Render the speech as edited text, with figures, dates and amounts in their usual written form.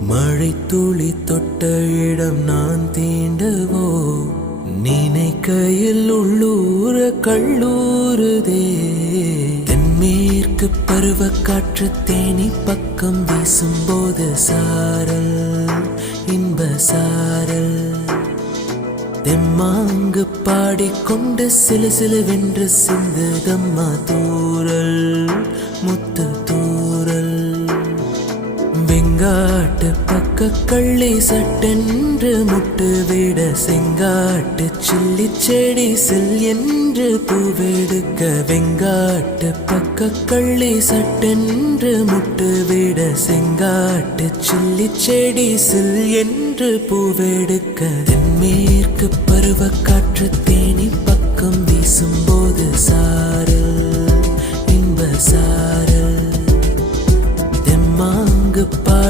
மழை துளி தொட்ட இடம் நான் தீண்டவோ, நினைக்கையில் உள்ளூர கள்ளூருதே. தென்மேற்கு பருவ காற்று தேனி பக்கம் வீசும்போது சாரல் இன்ப சாரல். தெம்மாங்கு பாடிக்கொண்டு சிலு சிலுவென்று சிந்துதம்மா தூரல் முத்து தூரல். வெங்காட்டு பக்க கள்ளி சட்டென்று முட்டு விட, செங்காட்டு சில்லி செடி செல் என்று பூவெடுக்க. வெங்காட்டு பக்க கள்ளி சட்டென்று முட்டு விட, செங்காட்டு சில்லி செடி செல் என்று பூவெடுக்க. தென்மேற்கு பருவ காற்று தேனி பக்கம் வீசும்போது சாரல் இன்ப சாரல். தெம்மாங்கு பாடி